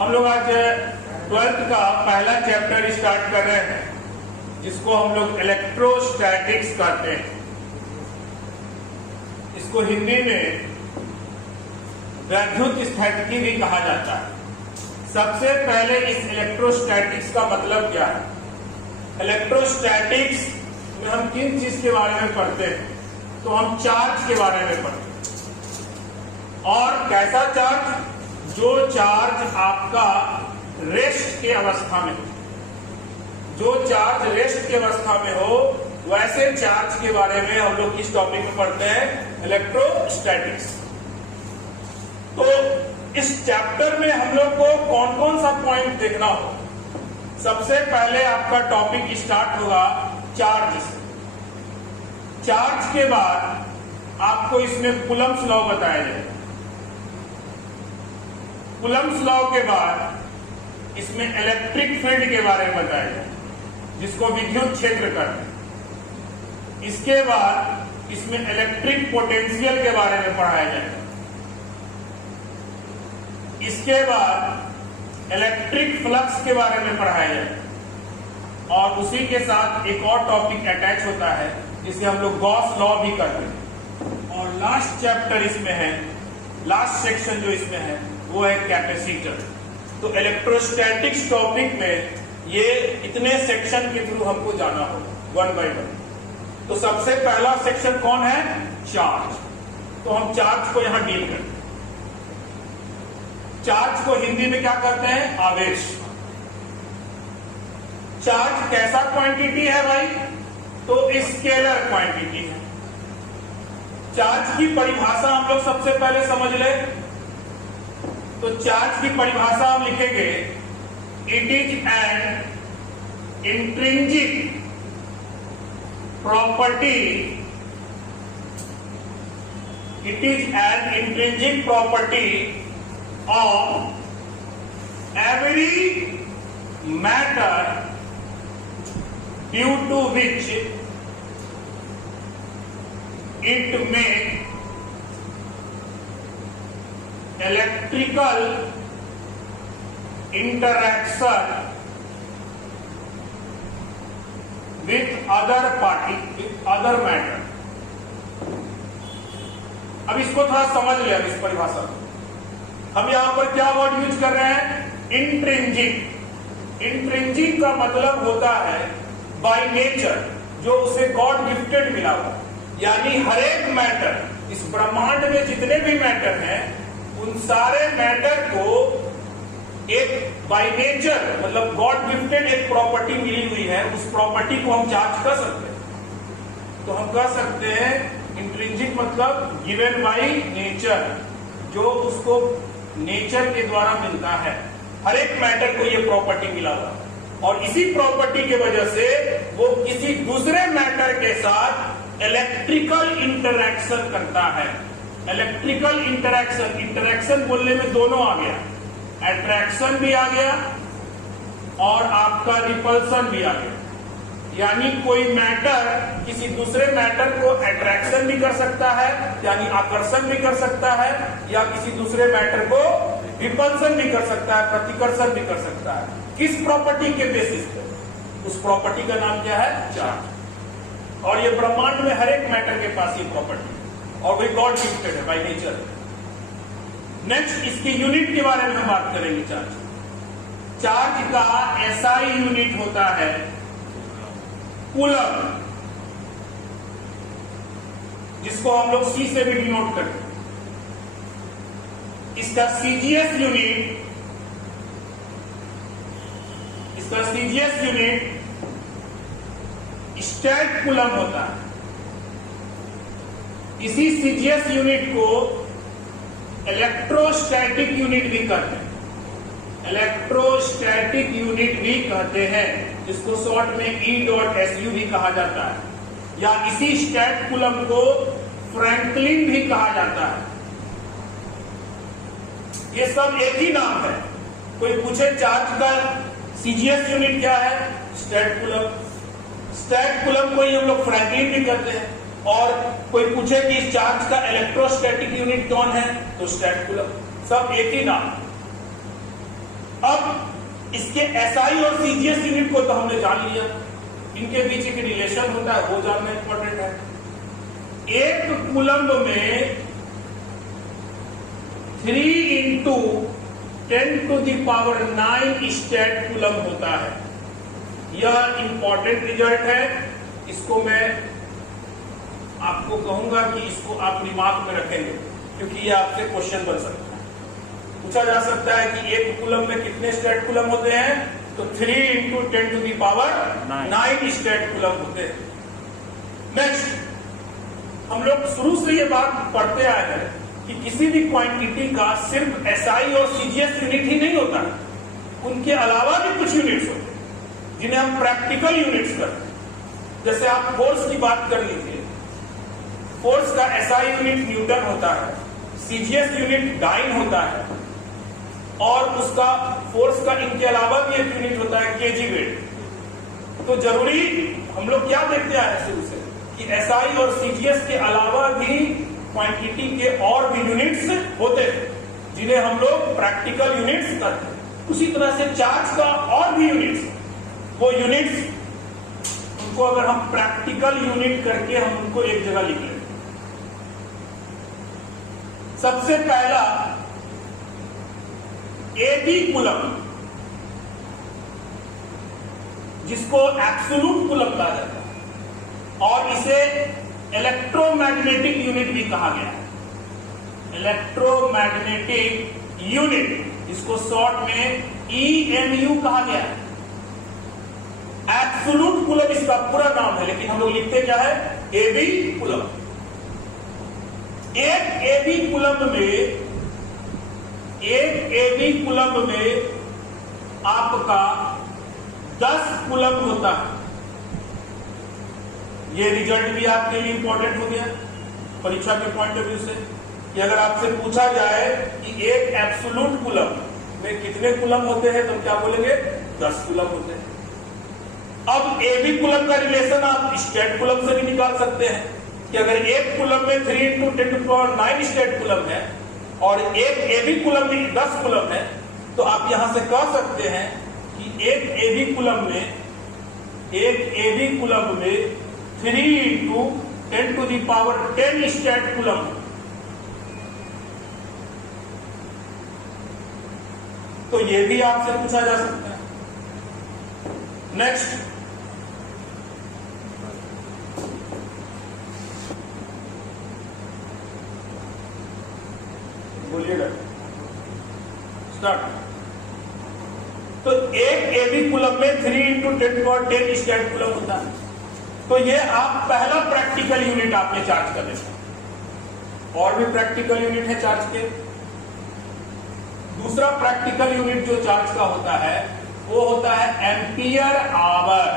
हम लोग आज 12th का पहला चैप्टर स्टार्ट कर रहे हैं, जिसको हम लोग इलेक्ट्रोस्टैटिक्स कहते हैं। इसको हिंदी में वैद्युत स्थैतिकी भी कहा जाता है। सबसे पहले इस इलेक्ट्रोस्टैटिक्स का मतलब क्या है? इलेक्ट्रोस्टैटिक्स में हम किन चीज के बारे में पढ़ते हैं? तो हम चार्ज के बारे में पढ़ते हैं। और कैसा चार्ज? जो चार्ज आपका रेस्ट के अवस्था में हो, जो चार्ज रेस्ट की अवस्था में हो, वैसे चार्ज के बारे में हम लोग किस टॉपिक में पढ़ते हैं? इलेक्ट्रोस्टैटिक्स। तो इस चैप्टर में हम लोग को कौन कौन सा पॉइंट देखना हो? सबसे पहले आपका टॉपिक स्टार्ट होगा चार्ज से। चार्ज के बाद आपको इसमें कूलम्ब्स लॉ बताया जाएगा। कूलम्ब्स लॉ के बाद इसमें इलेक्ट्रिक फील्ड के बारे में बताया जाएगा, जिसको विद्युत क्षेत्र कहते हैं। इसके बाद इसमें इलेक्ट्रिक पोटेंशियल के बारे में पढ़ाया जाएगा। इसके बाद इलेक्ट्रिक फ्लक्स के बारे में पढ़ाया जाएगा। और उसी के साथ एक और टॉपिक अटैच होता है, जिसे हम लोग गॉस लॉ भी करते हैं। और लास्ट चैप्टर इसमें है, लास्ट सेक्शन जो इसमें है वो है कैपेसिटर। तो इलेक्ट्रोस्टैटिक्स टॉपिक में ये इतने सेक्शन के थ्रू हमको जाना होगा वन बाय वन। तो सबसे पहला सेक्शन कौन है? चार्ज। तो हम चार्ज को यहां डील करते हैं। चार्ज को हिंदी में क्या कहते हैं? आवेश। चार्ज कैसा क्वांटिटी है भाई? तो स्केलर क्वांटिटी है। चार्ज की परिभाषा हम लोग सबसे पहले समझ ले। तो चार्ज की परिभाषा हम लिखेंगे, it is an intrinsic property, it is an intrinsic property of every matter due to which it में electrical interaction with other party, with other matter. अब इसको थोड़ा समझ ले। अब इस परिभाषा को हम यहां पर क्या वर्ड यूज कर रहे हैं? इंट्रिंसिक। इंट्रिंसिक का मतलब होता है बाय नेचर, जो उसे गॉड गिफ्टेड मिला हुआ। यानी हर एक मैटर, इस ब्रह्मांड में जितने भी मैटर हैं, उन सारे मैटर को एक बाय नेचर मतलब गॉड गिफ्टेड एक प्रॉपर्टी मिली हुई है। उस प्रॉपर्टी को हम चार्ज कर सकते हैं। तो हम कह सकते हैं इंट्रिंसिक मतलब गिवन बाय नेचर, जो उसको नेचर के द्वारा मिलता है। हर एक मैटर को ये प्रॉपर्टी मिला हुआ, और इसी प्रॉपर्टी के वजह से वो किसी दूसरे मैटर के साथ इलेक्ट्रिकल इंटरैक्शन करता है। इलेक्ट्रिकल इंटरैक्शन, इंटरैक्शन बोलने में दोनों आ गया, अट्रैक्शन भी आ गया और आपका रिपल्सन भी आ गया। यानी कोई मैटर किसी दूसरे मैटर को अट्रैक्शन भी कर सकता है, यानी आकर्षण भी कर सकता है, या किसी दूसरे मैटर को रिपल्सन भी कर सकता है, प्रतिकर्षण भी कर सकता है। किस प्रॉपर्टी के बेसिस पे? उस प्रॉपर्टी का नाम क्या है? चार्ज। और ये ब्रह्मांड में हर एक मैटर के पास ये प्रॉपर्टी, और वही गॉड गिफ्टेड है बाय नेचर। नेक्स्ट इसकी यूनिट के बारे में हम बात करेंगे। चार्ज, चार्ज का एसआई यूनिट होता है कूलम, जिसको हम लोग सी से भी डिनोट करते हैं। इसका सीजीएस यूनिट, इसका सीजीएस यूनिट स्टैट कूलम होता है। इसी सीजीएस यूनिट को इलेक्ट्रोस्टैटिक यूनिट भी कहते हैं। इलेक्ट्रोस्टैटिक यूनिट भी कहते हैं, जिसको शॉर्ट में E.SU भी कहा जाता है, या इसी स्टैट कूलम को फ्रैंकलिन भी कहा जाता है। ये सब एक ही नाम है। कोई पूछे चार्ज का सीजीएस यूनिट क्या है? Stat coulomb. स्टैट कूलम को ही हम लोग फ्रैंकलिन भी कहते हैं। और कोई पूछे कि इस चार्ज का इलेक्ट्रोस्टैटिक यूनिट कौन है, तो स्टैट कूलम। सब एक ही नाम। इसके एसआई और सीजीएस यूनिट को तो हमने जान लिया, इनके बीच एक रिलेशन होता है वो जानना इंपॉर्टेंट है। एक कूलम्ब में 3 × 10⁹ स्टेट कूलम्ब होता है। यह इंपॉर्टेंट रिजल्ट है, इसको मैं आपको कहूंगा कि इसको आप दिमाग में रखेंगे, क्योंकि ये आपसे क्वेश्चन बन सकता है। पूछा जा सकता है कि एक कूलम्ब में कितने स्टेट कूलम्ब होते हैं, तो 3 × 10⁹ स्टेट कूलम्ब होते हैं। नेक्स्ट, हम लोग शुरू से ये बात पढ़ते आए हैं कि किसी भी क्वांटिटी का सिर्फ एसआई और सीजीएस यूनिट ही नहीं होता, उनके अलावा भी कुछ यूनिट्स होते हैं जिन्हें हम प्रैक्टिकल यूनिट्स करते हैं। जैसे आप फोर्स की बात कर लीजिए, फोर्स का एसआई यूनिट न्यूटन होता है, सीजीएस यूनिट डाइन होता है, और उसका फोर्स का इनके अलावा भी एक यूनिट होता है केजी वेट। तो जरूरी हम लोग क्या देखते आए शुरू से कि एसआई और सीजीएस के अलावा भी क्वांटिटी के और भी यूनिट्स होते हैं जिन्हें हम लोग प्रैक्टिकल यूनिट्स करते हैं। उसी तरह से चार्ज का और भी यूनिट्स, वो यूनिट्स उनको अगर हम प्रैक्टिकल यूनिट करके हम उनको एक जगह लिख लें। सबसे पहला एबी कूलम्ब, जिसको एब्सोल्यूट कूलम्ब कहा जाता है, और इसे इलेक्ट्रोमैग्नेटिक यूनिट भी कहा गया है। इलेक्ट्रोमैग्नेटिक यूनिट, जिसको शॉर्ट में EMU कहा गया है। एब्सोल्यूट कूलम्ब इसका पूरा नाम है, लेकिन हम लोग लिखते क्या है, एबी कूलम्ब। एक एबी कूलम्ब में आपका 10 कूलम्ब होता है। ये रिजल्ट भी आपके लिए इंपॉर्टेंट हो गया परीक्षा के पॉइंट ऑफ व्यू से, कि अगर आपसे पूछा जाए कि एक एब्सोल्यूट कूलम्ब में कितने कूलम्ब होते हैं, तो क्या बोलेंगे, 10 कूलम्ब होते हैं। अब एबी कूलम्ब का रिलेशन आप स्टेट कूलम्ब से भी निकाल सकते हैं, कि अगर एक कूलम्ब में 3 × 10⁹ स्टेट कूलम्ब है और एक एबी कूलम्ब में 10 कूलम्ब है, तो आप यहां से कह सकते हैं कि एक एबी कूलम्ब में 3 × 10⁻10 स्टेट कूलम्ब। तो ये भी आपसे पूछा जा सकता है। नेक्स्ट, बोलिएगा, स्टार्ट। तो एक एबी कूलम्ब में 3 × 10⁻10 स्टेट कूलम्ब होता है। तो ये आप पहला प्रैक्टिकल यूनिट आपने चार्ज कर दिया। और भी प्रैक्टिकल यूनिट है चार्ज के। दूसरा प्रैक्टिकल यूनिट जो चार्ज का होता है वो होता है एम्पियर आवर।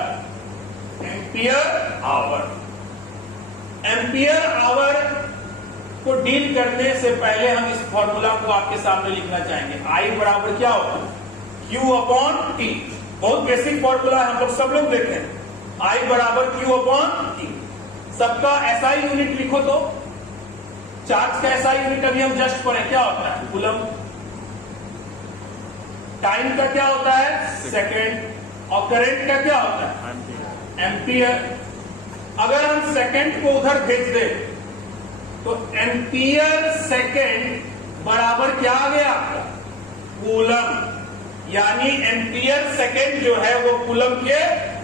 एम्पियर आवर को डील करने से पहले हम इस फॉर्मूला को आपके सामने लिखना चाहेंगे। I बराबर क्या होता है, Q/T। बहुत बेसिक फॉर्मूला है, हम लोग सब लोग देखें। I बराबर Q/T। सबका एसआई यूनिट लिखो। तो चार्ज का एसआई यूनिट अभी हम जस्ट पढ़े, क्या होता है, कूलम्ब। टाइम का क्या होता है, सेकेंड। और करंट का क्या होता है, एम्पियर। अगर हम सेकेंड को उधर भेज दें तो एम्पियर सेकेंड बराबर क्या आ गया आपका, कूलम्ब। यानी एम्पियर सेकेंड जो है वो कूलम्ब के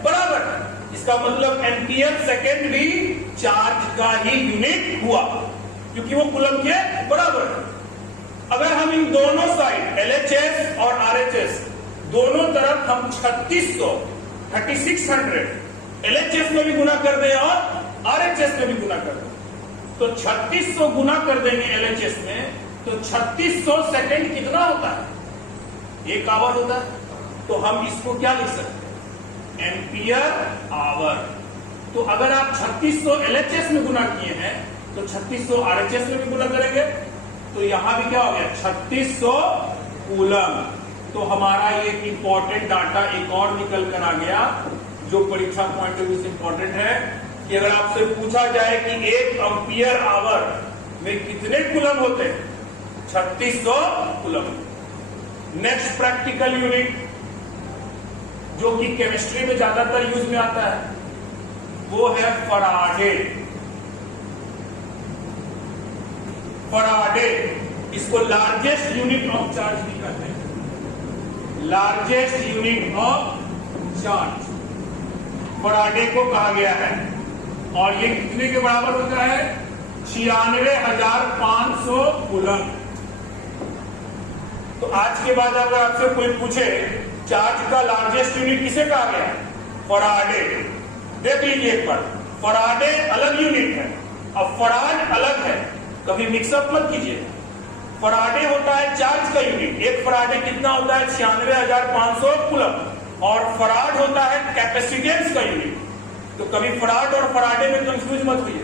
बराबर है। इसका मतलब एम्पियर सेकेंड भी चार्ज का ही यूनिट हुआ, क्योंकि वो कूलम्ब के बराबर है। अगर हम इन दोनों साइड LHS और RHS दोनों तरफ हम 3600 LHS में भी गुना कर दें और RHS में भी गुना कर दें, तो 3600 गुना कर देंगे LHS में, तो 3600 सेकेंड कितना होता है, 1 आवर होता है। तो हम इसको क्या लिख सकते हैं, एम्पियर आवर। तो अगर आप 3600 LHS में गुना किए हैं तो 3600 RHS में भी गुना करेंगे, तो यहां भी क्या हो गया, 3600 कूलम्ब। तो हमारा ये इंपॉर्टेंट डाटा एक और निकल कर आ गया, जो परीक्षा पॉइंट ऑफ व्यू से इंपॉर्टेंट है, कि अगर आपसे पूछा जाए कि 1 एम्पियर आवर में कितने कूलम्ब होते हैं, 3600 कूलम्ब। नेक्स्ट प्रैक्टिकल यूनिट जो कि केमिस्ट्री में ज्यादातर यूज में आता है, वो है फराडे। फराडे इसको लार्जेस्ट यूनिट ऑफ चार्ज भी कहते हैं, largest unit of charge Faraday को कहा गया है। और ये कितने के बराबर होता है? 96,500 कूलम। तो आज के बाद अगर आपसे कोई पूछे चार्ज का लार्जेस्ट यूनिट किसे कहा गया? फराडे। देख लीजिए एक बार, फराडे अलग यूनिट है, अब फराड अलग है, कभी मिक्सअप मत कीजिए। फराडे होता है चार्ज का यूनिट, एक फराडे कितना होता है? 96,500 कूलम। और फराड होता है कैपेसिटेंस का यूनिट। तो कभी फराड और फराडे में कंफ्यूज मत होइए।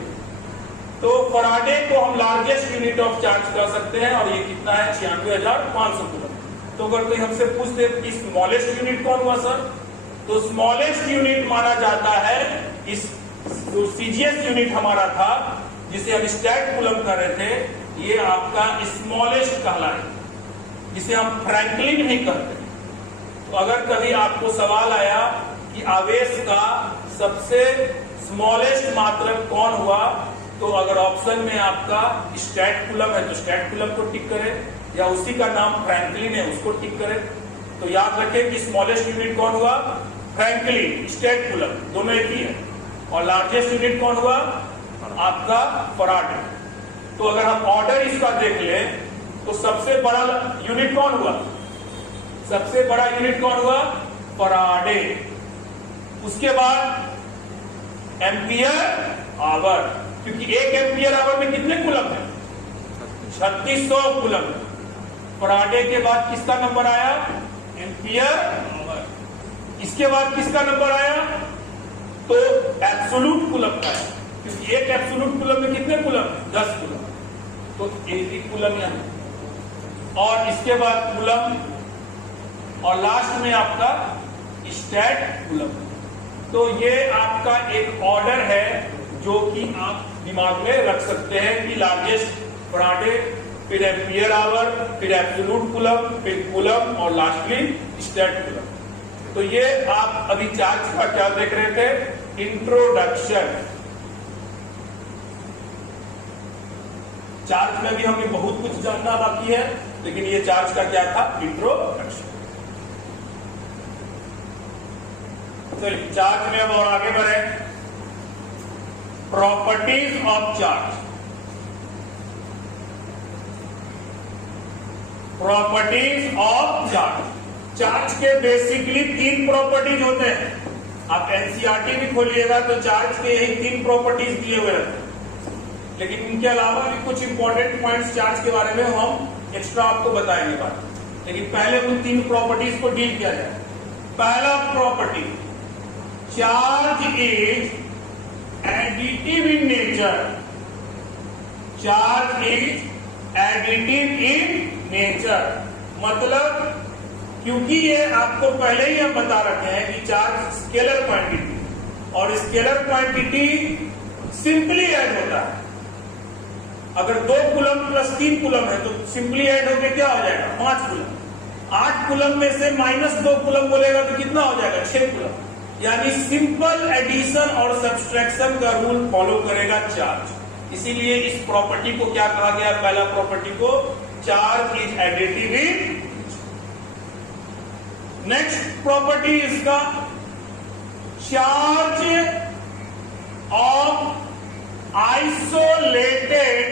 तो फराडे को हम लार्जेस्ट यूनिट ऑफ चार्ज कर सकते हैं, और ये कितना है? 96,500 कूलम। तो अगर कोई हमसे पूछते कि स्मॉलेस्ट यूनिट कौन हुआ सर, तो स्मॉलेस्ट यूनिट माना जाता है इस जो सीजीएस यूनिट हमारा था, जिसे हम स्टैट कूलम कर रहे थे, ये आपका स्मॉलेस्ट कहलाए, जिसे हम फ्रैंकलिन नहीं कहते। तो अगर कभी आपको सवाल आया कि आवेश का सबसे स्मॉलेस्ट मात्रक कौन हुआ, तो अगर ऑप्शन में आपका स्टैट कूलम है तो स्टैट कूलम को टिक करें, या उसी का नाम फ्रैंकलिन है उसको टिक करें। तो याद रखें कि स्मॉलेस्ट यूनिट कौन हुआ? फ्रैंकलिन, स्टैट कूलम, दोनों एक ही है। और लार्जेस्ट यूनिट कौन हुआ? आपका फराडे। तो अगर हम ऑर्डर इसका देख लें तो सबसे बड़ा यूनिट कौन हुआ? सबसे बड़ा यूनिट कौन हुआ? फराडे। उसके बाद एम्पियर आवर, क्योंकि एक एम्पियर आवर में कितने कूलम है? 3600 कूलम। फराडे के बाद किसका नंबर आया? Ampere hour. इसके बाद किसका नंबर आया? तो एब्सोल्यूट कूलम का है, क्योंकि एक एब्सोल्यूट कूलम में कितने कूलम? 10 कूलम। तो एक कूलम यहां, और इसके बाद कूलम, और लास्ट में आपका स्टैट कूलम। तो ये आपका एक ऑर्डर है जो कि आप दिमाग में रख सकते हैं कि लार्जेस्ट फराडे, फिर एम्पियर आवर, फिर एब्सोल्यूट कूलम, फिर कूलम, और लास्टली स्टैट कूलम। तो ये आप अभी चार्ज का क्या देख रहे थे? इंट्रोडक्शन। चार्ज में भी हमें बहुत कुछ जानना बाकी है, लेकिन ये चार्ज का क्या था? इंट्रोडक्शन। चलिए चार्ज में अब और आगे बढ़े। Properties of charge. Properties of charge. Charge के बेसिकली 3 प्रॉपर्टीज होते हैं। आप एनसीईआरटी भी खोलिएगा तो चार्ज के यही 3 प्रॉपर्टीज दिए हुए रहते हैं, लेकिन इनके अलावा भी कुछ इंपॉर्टेंट पॉइंट्स चार्ज के बारे में हम एक्स्ट्रा आपको बताएंगे बात। लेकिन पहले उन 3 प्रॉपर्टीज को डील किया जाए। पहला property, charge is additive in nature. Charge is additive in nature मतलब, क्योंकि ये आपको पहले ही हम बता रखे हैं कि चार्ज स्केलर क्वांटिटी, और स्केलर क्वांटिटी सिंपली ऐड होता है। अगर 2 कूलम प्लस 3 कूलम है तो सिंपली ऐड होके क्या हो जाएगा? 5 कूलम। 8 कूलम में से -2 कूलम बोलेगा तो कितना हो जाएगा? 6 कूलम। यानी सिंपल एडिशन और सब्सट्रैक्शन का रूल फॉलो करेगा चार्ज। इसीलिए इस प्रॉपर्टी को क्या कहा गया? पहला प्रॉपर्टी को charge is additive in. Next property इसका, charge of isolated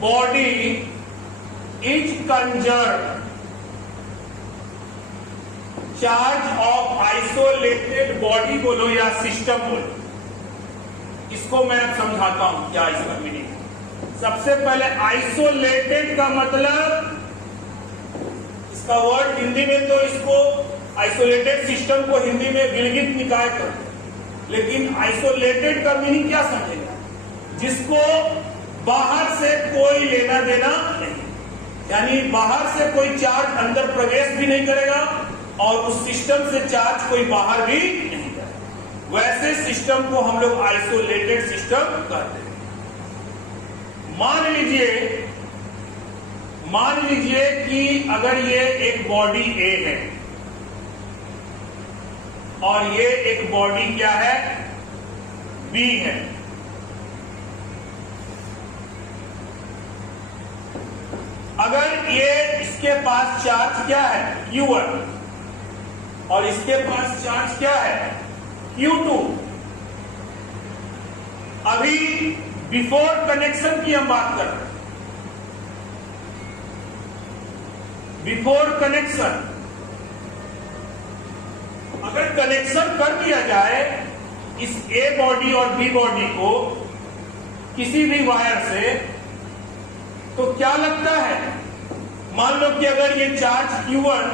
body is conserve. Charge of isolated body बोलो या सिस्टम बोलो, इसको मैं अब समझाता हूं क्या इसका मीनिंग। सबसे पहले आइसोलेटेड का मतलब, इसका वर्ड हिंदी में तो इसको आइसोलेटेड सिस्टम को हिंदी में गिलगित निकाय करते हैं, लेकिन आइसोलेटेड का मीनिंग क्या समझेगा? जिसको बाहर से कोई लेना देना नहीं, यानी बाहर से कोई चार्ज अंदर प्रवेश भी नहीं करेगा और उस सिस्टम से चार्ज कोई बाहर भी नहीं करेगा। वैसे सिस्टम को हम लोग आइसोलेटेड सिस्टम कहते हैं। मान लीजिए कि अगर ये एक बॉडी ए है, और ये एक बॉडी क्या है, बी है। अगर ये इसके पास चार्ज क्या है, Q1, और इसके पास चार्ज क्या है, Q2। अभी बिफोर कनेक्शन की हम बात कर रहे हैं। बिफोर कनेक्शन, अगर कनेक्शन कर दिया जाए इस ए बॉडी और बी बॉडी को किसी भी वायर से, तो क्या लगता है, मान लो कि अगर ये चार्ज Q1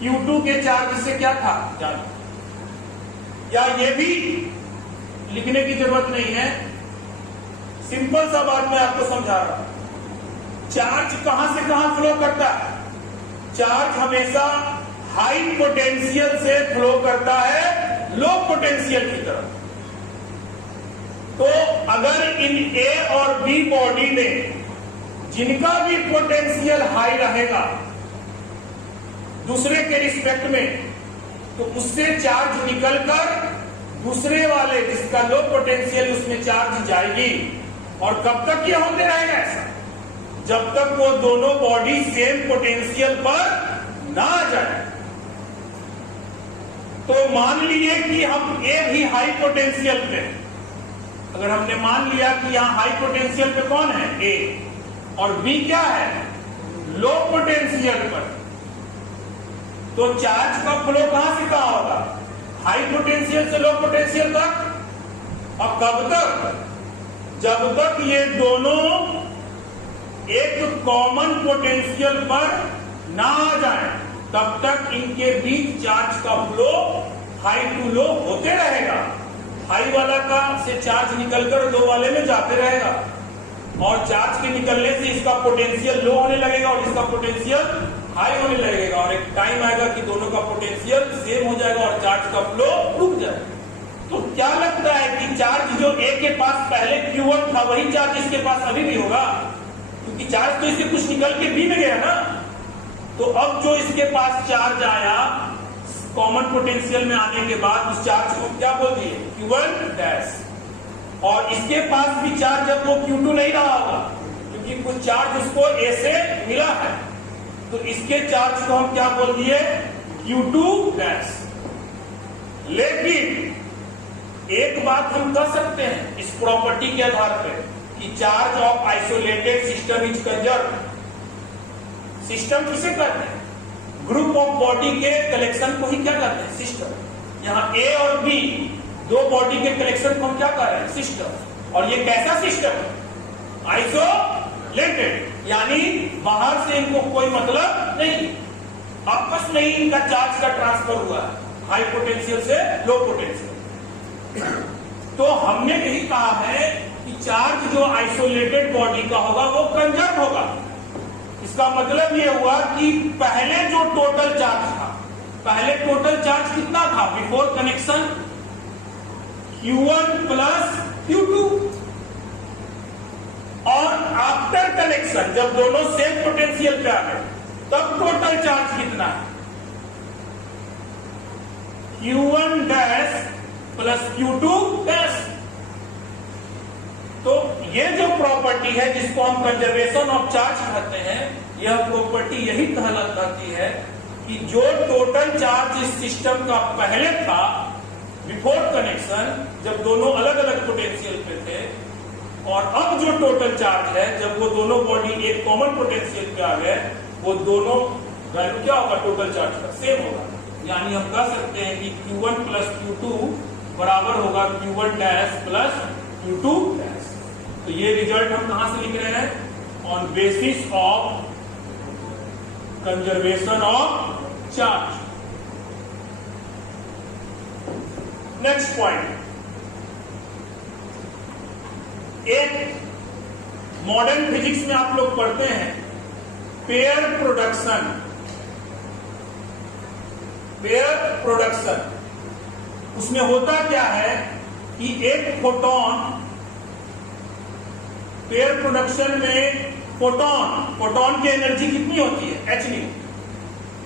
Q2 के चार्ज से क्या था, या ये भी लिखने की जरूरत नहीं है, सिंपल सा बात मैं आपको समझा रहा हूं। चार्ज कहां से कहां फ्लो करता है, चार्ज हमेशा हाई पोटेंशियल से फ्लो करता है लो पोटेंशियल की तरफ। तो अगर इन ए और बी बॉडी में जिनका भी पोटेंशियल हाई रहेगा दूसरे के रिस्पेक्ट में, तो उससे चार्ज निकलकर दूसरे वाले जिसका लो पोटेंशियल उसमें चार्ज जाएगी। और कब तक ये होते रहेगा ऐसा, जब तक वो दोनों बॉडी सेम पोटेंशियल पर ना आ जाए। तो मान लीजिए कि हम ए भी हाई पोटेंशियल पे, अगर हमने मान लिया कि यहां हाई पोटेंशियल पे कौन है, ए, और बी क्या है, लो पोटेंशियल पर, तो चार्ज का फ्लो कहां से कहां होगा, हाई पोटेंशियल से लो पोटेंशियल तक। और कब तक, जब तक ये दोनों एक कॉमन पोटेंशियल पर ना आ जाए, तब तक इनके बीच चार्ज का फ्लो हाई टू लो होते रहेगा। हाई वाला का से चार्ज निकलकर लो वाले में जाते रहेगा, और चार्ज के निकलने से इसका पोटेंशियल लो होने लगेगा और इसका पोटेंशियल हाई होने लगेगा, और एक टाइम आएगा कि दोनों का पोटेंशियल सेम हो जाएगा और चार्ज का फ्लो रुक जाएगा। तो क्या लगता है कि चार्ज जो ए के पास पहले Q1 था वही चार्ज इसके पास अभी भी होगा, क्योंकि चार्ज तो इसके कुछ निकल के बी में गया ना। तो अब जो इसके पास चार्ज आया कॉमन पोटेंशियल में आने के बाद, उस चार्ज को क्या बोल दिए, Q1 डैश। और इसके पास भी चार्ज जब वो Q2 नहीं रहा होगा, क्योंकि कुछ चार्ज उसको ए से मिला है, तो इसके चार्ज को हम क्या बोल दिए, Q2 डैश। लेकिन एक बात हम कर सकते हैं इस प्रॉपर्टी के आधार पर कि charge of isolated system is conserve. System किसे कहते हैं, ग्रुप ऑफ बॉडी के कलेक्शन को ही क्या कहते हैं, सिस्टम। यहाँ ए और बी दो बॉडी के कलेक्शन को हम क्या कह रहे हैं, सिस्टम। और ये कैसा सिस्टम है, आइसोलेटेड, यानी बाहर से इनको कोई मतलब नहीं, आपस में ही इनका चार्ज का ट्रांसफर हुआ है, हाई पोटेंशियल से लो पोटेंशियल। तो हमने यही कहा है कि चार्ज जो आइसोलेटेड बॉडी का होगा वो कंजर्व होगा। इसका मतलब ये हुआ कि पहले जो टोटल चार्ज था, पहले टोटल चार्ज कितना था before connection, Q1 plus Q2, और आफ्टर कनेक्शन जब दोनों सेम पोटेंशियल पे आ गए तब टोटल चार्ज कितना है, Q1 dash plus Q2 dash. तो ये जो प्रॉपर्टी है जिसको हम कंजर्वेशन ऑफ चार्ज कहते हैं, यह प्रॉपर्टी यही कहलाती है कि जो टोटल चार्ज इस सिस्टम का पहले था बिफोर कनेक्शन, जब दोनों अलग अलग पोटेंशियल पे थे, और अब जो टोटल चार्ज है जब वो दोनों बॉडी एक कॉमन पोटेंशियल पे आ गए, वो दोनों वैल्यू क्या होगा, टोटल चार्ज का सेम होगा। यानी हम कह सकते हैं कि Q1 प्लस Q2 बराबर होगा Q1 dash plus Q2 dash. तो ये रिजल्ट हम कहां से लिख रहे हैं, on basis of conservation of charge. Next point, एक मॉडर्न फिजिक्स में आप लोग पढ़ते हैं पेयर प्रोडक्शन। पेयर प्रोडक्शन, उसमें होता क्या है कि एक फोटोन, पेयर प्रोडक्शन में फोटोन की एनर्जी कितनी होती है, hν,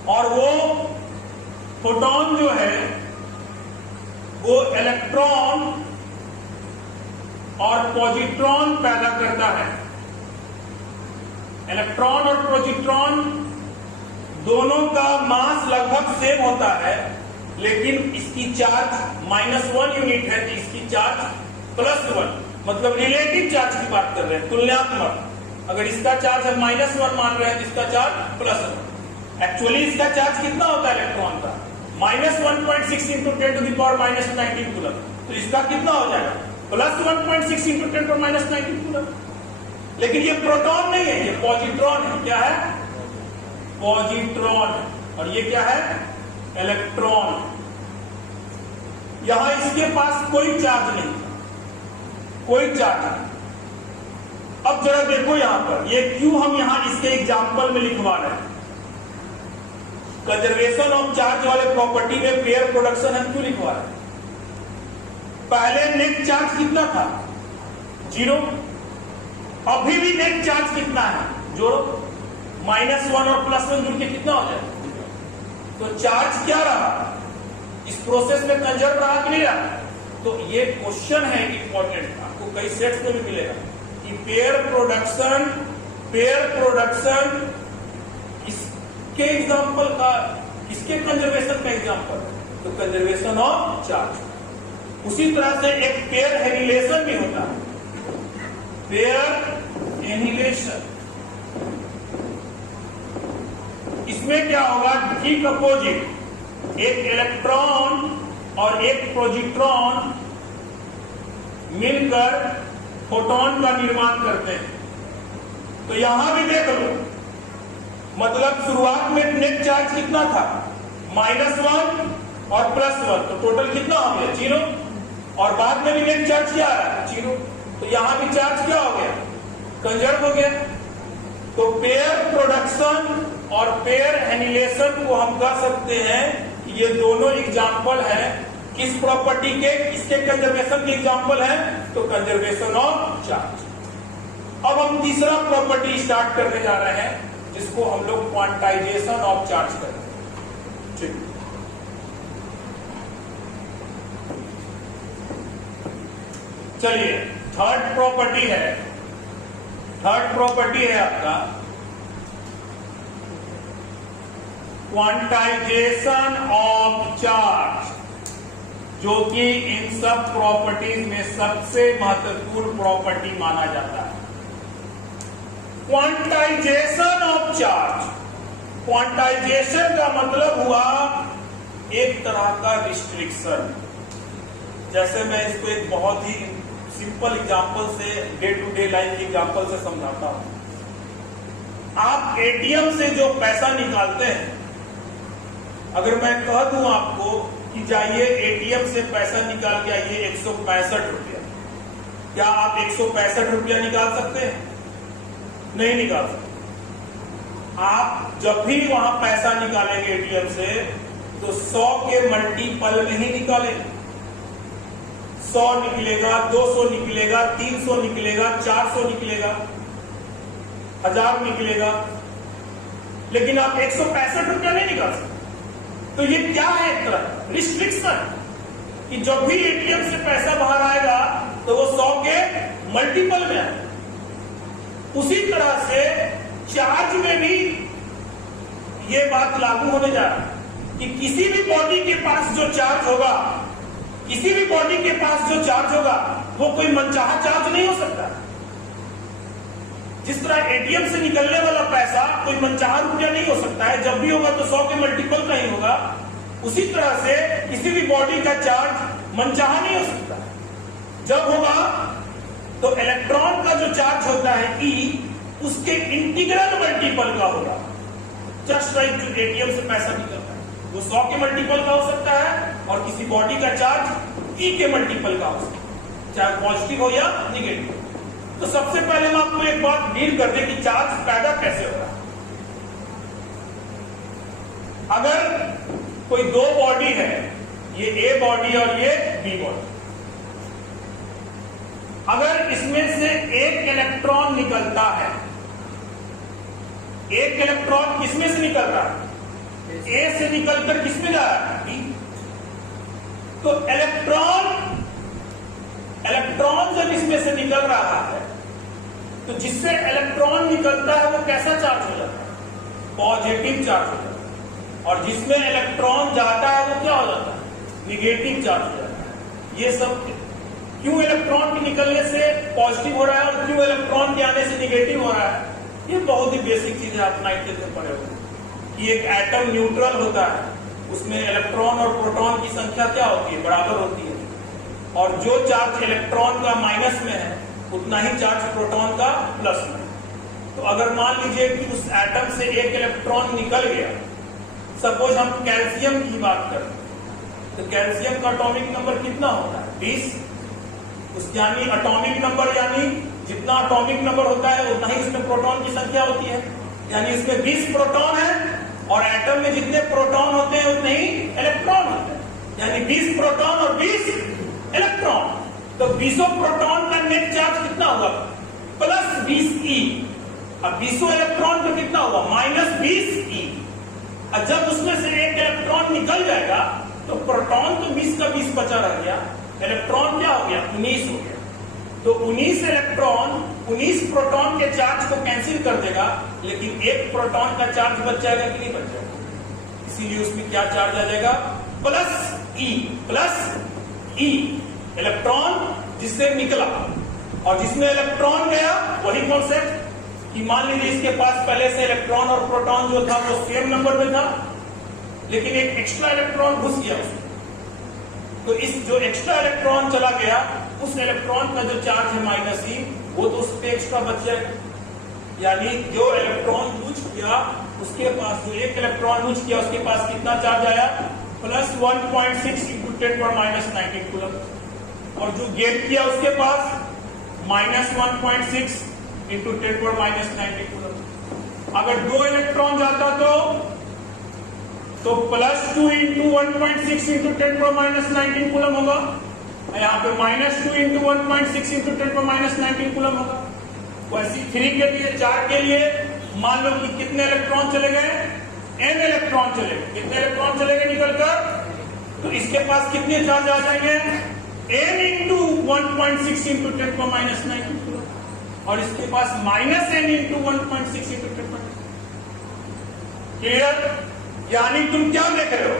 और वो फोटोन जो है वो इलेक्ट्रॉन और पॉजिट्रॉन पैदा करता है। इलेक्ट्रॉन और पॉजिट्रॉन दोनों का मास लगभग सेम होता है, लेकिन इसकी चार्ज -1 यूनिट है, इसकी चार्ज +1, मतलब रिलेटिव चार्ज की बात कर रहे हैं, तुलनात्मक। अगर इसका चार्ज हम -1 मान रहे हैं तो इसका चार्ज +1। एक्चुअली इसका चार्ज कितना होता है इलेक्ट्रॉन का? -1.6 × 10⁻⁻19 कूलम। तो इसका कितना हो जाएगा? +1.6 × 10⁻⁻19 कूलम। लेकिन ये प्रोटॉन नहीं है, ये पॉजिट्रॉन है। क्या है? पॉजिट्रॉन। और ये क्या है? इलेक्ट्रॉन। यहां इसके पास कोई चार्ज नहीं, कोई चार्ज नहीं। अब जरा देखो यहां पर, ये क्यों हम यहां इसके एग्जाम्पल में लिखवा रहे हैं? कंजर्वेशन ऑफ चार्ज वाले प्रॉपर्टी में पेयर प्रोडक्शन हम क्यों लिखवा रहे हैं? पहले नेट चार्ज कितना था? 0। अभी भी नेट चार्ज कितना है? जोड़ो, -1 और +1 जुड़ के कितना हो जाए? तो चार्ज क्या रहा? इस प्रोसेस में कंजर्व रहा कि नहीं रहा? तो ये क्वेश्चन है इंपॉर्टेंट, आपको कई सेट्स में भी मिलेगा कि पेयर प्रोडक्शन इसके एग्जांपल का, इसके कंजर्वेशन का एग्जांपल, तो कंजर्वेशन ऑफ चार्ज। उसी तरह से एक पेयर एनिहिलेशन भी होता है, पेयर एनिहिलेशन। इसमें क्या होगा? ठीक अपोजिट, एक इलेक्ट्रॉन और एक पॉजिट्रॉन मिलकर फोटोन का निर्माण करते हैं। तो यहां भी देख लो, मतलब शुरुआत में नेट चार्ज कितना था? -1 और +1, तो टोटल कितना हो गया? 0। और बाद में भी नेट चार्ज क्या आ रहा है? 0। तो यहां भी चार्ज क्या हो गया? कंजर्व हो गया। तो पेयर प्रोडक्शन और पेयर एनिहिलेशन को हम कह सकते हैं कि ये दोनों एग्जाम्पल हैं किस प्रॉपर्टी के? इसके कंजर्वेशन के एग्जाम्पल है, तो कंजर्वेशन ऑफ चार्ज। अब हम तीसरा प्रॉपर्टी स्टार्ट करने जा रहे हैं, जिसको हम लोग क्वांटाइजेशन ऑफ चार्ज करते हैं। ठीक, चलिए थर्ड प्रॉपर्टी है आपका क्वांटाइजेशन ऑफ चार्ज, जो कि इन सब प्रॉपर्टीज में सबसे महत्वपूर्ण प्रॉपर्टी माना जाता है। क्वांटाइजेशन ऑफ चार्ज, क्वांटाइजेशन का मतलब हुआ एक तरह का रिस्ट्रिक्शन। जैसे मैं इसको एक बहुत ही सिंपल एग्जांपल से, डे टू डे लाइफ के एग्जांपल से समझाता हूं। आप एटीएम से जो पैसा निकालते हैं, अगर मैं कह दूं आपको कि जाइए एटीएम से पैसा निकाल के आइए 165 रुपया, क्या आप 165 रुपया निकाल सकते हैं? नहीं निकाल सकते। आप जब भी वहां पैसा निकालेंगे एटीएम से, तो 100 के मल्टीपल में ही निकालेंगे। 100 निकलेगा, 200 निकलेगा, 300 निकलेगा, 400 निकलेगा, 1000 निकलेगा, लेकिन आप 165 रुपया नहीं निकाल सकते। तो ये क्या है? एक तरह रिस्ट्रिक्शन, कि जब भी एटीएम से पैसा बाहर आएगा तो वो 100 के मल्टीपल में आएगा। उसी तरह से चार्ज में भी ये बात लागू होने जा रहा है कि किसी भी बॉडी के पास जो चार्ज होगा, वो कोई मनचाहा चार्ज नहीं हो सकता। जिस तरह एटीएम से निकलने वाला पैसा कोई मनचाहा रुपया नहीं हो सकता है, जब भी होगा तो 100 के मल्टीपल का ही होगा। उसी तरह से किसी भी बॉडी का चार्ज मनचाहा नहीं हो सकता। जब होगा तो इलेक्ट्रॉन का जो चार्ज होता है E, उसके इंटीग्रल मल्टीपल का होगा। जस्ट लाइक जो एटीएम से पैसा निकलता है वो 100 के मल्टीपल का हो सकता है, और किसी बॉडी का चार्ज E के मल्टीपल का हो सकता है, चाहे पॉजिटिव हो या निगेटिव। तो सबसे पहले हम आपको एक बात डील कर दें कि चार्ज पैदा कैसे हो रहा है। अगर कोई दो बॉडी है, ये ए बॉडी और ये बी बॉडी, अगर इसमें से एक इलेक्ट्रॉन निकलता है, एक इलेक्ट्रॉन किसमें से निकल रहा है? ए से निकलकर किसमें जा रहा है? बी। तो इलेक्ट्रॉन जब इसमें से निकल रहा है तो जिससे इलेक्ट्रॉन निकलता है वो कैसा चार्ज हो जाता है? पॉजिटिव चार्ज हो जाता है। और जिसमें इलेक्ट्रॉन जाता है वो क्या हो जाता है? निगेटिव चार्ज हो जाता है। ये सब क्यों इलेक्ट्रॉन के निकलने से पॉजिटिव हो रहा है और क्यों इलेक्ट्रॉन के आने से निगेटिव हो रहा है, ये बहुत ही बेसिक चीज है। आप 9th में पढ़े होंगे कि एक एटम न्यूट्रल होता है, उसमें इलेक्ट्रॉन और प्रोटॉन की संख्या क्या होती है? बराबर होती है। और जो चार्ज इलेक्ट्रॉन का माइनस में है उतना ही चार्ज प्रोटॉन का प्लस में। तो अगर मान लीजिए कि उस एटम से एक इलेक्ट्रॉन निकल गया, सपोज हम कैल्शियम की बात करें, तो कैल्शियम का एटॉमिक नंबर कितना होता है? 20। उस यानी एटॉमिक नंबर यानी जितना एटॉमिक नंबर होता है उतना ही उसमें प्रोटॉन की संख्या होती है। यानी इसमें 20 प्रोटॉन है और एटम में जितने प्रोटॉन होते हैं उतने ही इलेक्ट्रॉन होते हैं। यानी 20 प्रोटॉन और 20 इलेक्ट्रॉन। तो 20 प्रोटॉन का नेट चार्ज कितना हुआ? Plus 20e। अब 20 इलेक्ट्रॉन का कितना हुआ? Minus 20e। और जब उसमें से एक इलेक्ट्रॉन निकल जाएगा तो प्रोटॉन तो 20 का 20 बचा रह गया, इलेक्ट्रॉन क्या हो गया? 19 हो गया। तो 19 इलेक्ट्रॉन 19 प्रोटॉन के चार्ज को कैंसिल कर देगा, लेकिन एक प्रोटॉन का चार्ज बच जाएगा कि नहीं बच जाएगा? इसीलिए उसमें क्या चार्ज आ जाएगा? प्लस ई। इलेक्ट्रॉन जिससे निकला और जिसमें इलेक्ट्रॉन गया वही कॉन्सेप्ट कि मान लीजिए इसके पास पहले से इलेक्ट्रॉन और प्रोटॉन जो था वो सेम नंबर में था, लेकिन एक एक्स्ट्रा इलेक्ट्रॉन घुस गया उसमें। तो इस जो एक्स्ट्रा इलेक्ट्रॉन चला गया उस इलेक्ट्रॉन का जो चार्ज है माइनस ई, वो तो उस पर एक्स्ट्रा बच जाएगा। यानी जो इलेक्ट्रॉन घुस गया उसके पास, जो एक इलेक्ट्रॉन घुस गया उसके पास कितना चार्ज आया? Plus 1.6 into 10⁻19 coulomb. और जो गेन किया उसके पास माइनस 1.6 इंटू 10⁻19 कूलम। अगर 2 इलेक्ट्रॉन जाता तो प्लस 2 इंटू 1.6 इंटू 10⁻19 कूलम होगा। यहाँ पे माइनस 2 इंटू 1.6 इंटू 10⁻19 कूलम होगा। वैसे 3 के लिए, 4 के लिए मान लो कि कितने इलेक्ट्रॉन चले गए? n इलेक्ट्रॉन चले गए। कितने इलेक्ट्रॉन चले गए निकलकर? तो इसके पास कितने चार्ज आ जाएंगे? n into 1.6 into 10⁻19 coulomb. और इसके पास minus n into 1.6 into 10⁻19। Clear? यानी तुम क्या देख रहे हो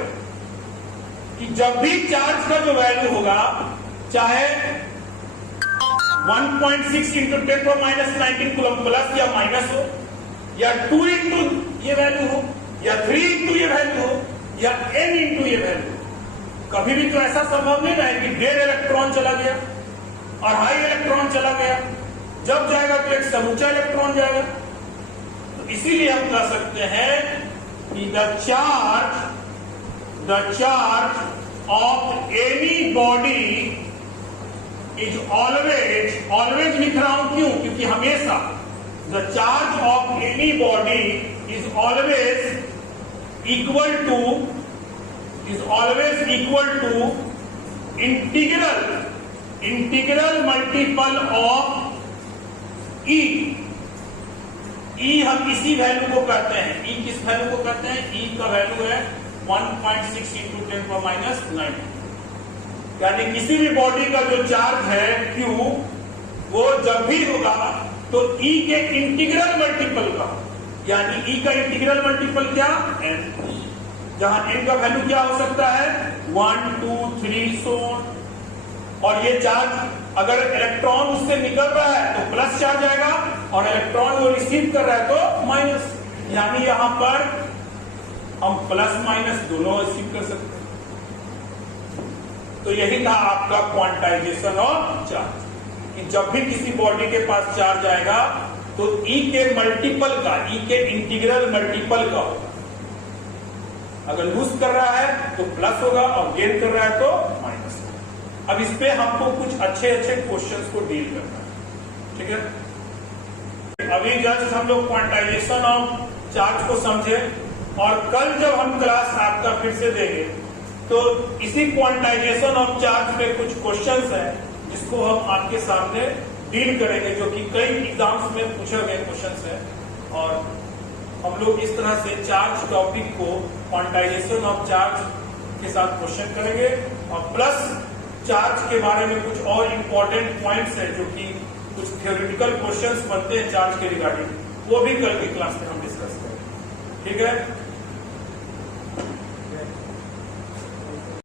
कि जब भी चार्ज का जो वैल्यू होगा, चाहे 1.6 इंटू 10⁻19 कूलम प्लस या माइनस हो, या 2 इंटू ये वैल्यू हो, या 3 इंटू ये वैल्यू हो, या n इंटू ये वैल्यू हो, कभी भी तो ऐसा संभव नहीं है कि 1.5 इलेक्ट्रॉन चला गया और हाई इलेक्ट्रॉन चला गया। जब जाएगा तो एक समूचा इलेक्ट्रॉन जाएगा। तो इसीलिए हम कह सकते हैं कि the charge of any body is always लिख रहा हूं, क्यों? क्योंकि हमेशा the charge of any body is always equal to integral multiple of e. E हम इसी वैल्यू को कहते हैं। ई किस वैल्यू को कहते हैं? ई का वैल्यू है 1.6 इंटू 10⁻9। यानी किसी भी बॉडी का जो चार्ज है Q, वो जब भी होगा तो E के इंटीग्रल मल्टीपल का, यानी E का इंटीग्रल मल्टीपल क्या? n। जहां n का वैल्यू क्या हो सकता है? 1, 2, 3 so on। और ये चार्ज अगर इलेक्ट्रॉन उससे निकल रहा है तो प्लस चार्ज आएगा और इलेक्ट्रॉन वो रिसीव कर रहा है तो माइनस। यानी यहां पर हम प्लस माइनस दोनों रिसीव कर सकते हैं। तो यही था आपका क्वांटाइजेशन ऑफ चार्ज, कि जब भी किसी बॉडी के पास चार्ज आएगा तो E के मल्टीपल का, E के इंटीग्रल मल्टीपल का होगा। अगर लूज कर रहा है तो प्लस होगा और गेन कर रहा है तो माइनस होगा। अब इस पे हमको कुछ अच्छे क्वेश्चंस को डील करना है, ठीक है? अभी जस्ट हम लोग क्वांटाइजेशन ऑफ चार्ज को समझे, और कल जब हम क्लास आपका फिर से देंगे तो इसी क्वांटाइजेशन ऑफ चार्ज पे कुछ क्वेश्चंस हैं जिसको हम आपके सामने डील करेंगे, जो कि कई एग्जाम्स में पूछे गए क्वेश्चंस हैं। और हम लोग इस तरह से चार्ज टॉपिक को क्वांटाइजेशन ऑफ चार्ज के साथ क्वेश्चन करेंगे और प्लस चार्ज के बारे में कुछ और इंपॉर्टेंट पॉइंट्स हैं जो कि कुछ थियोरेटिकल क्वेश्चंस बनते हैं चार्ज के रिगार्डिंग, वो भी कल की क्लास में हम डिस्कस करेंगे। ठीक है।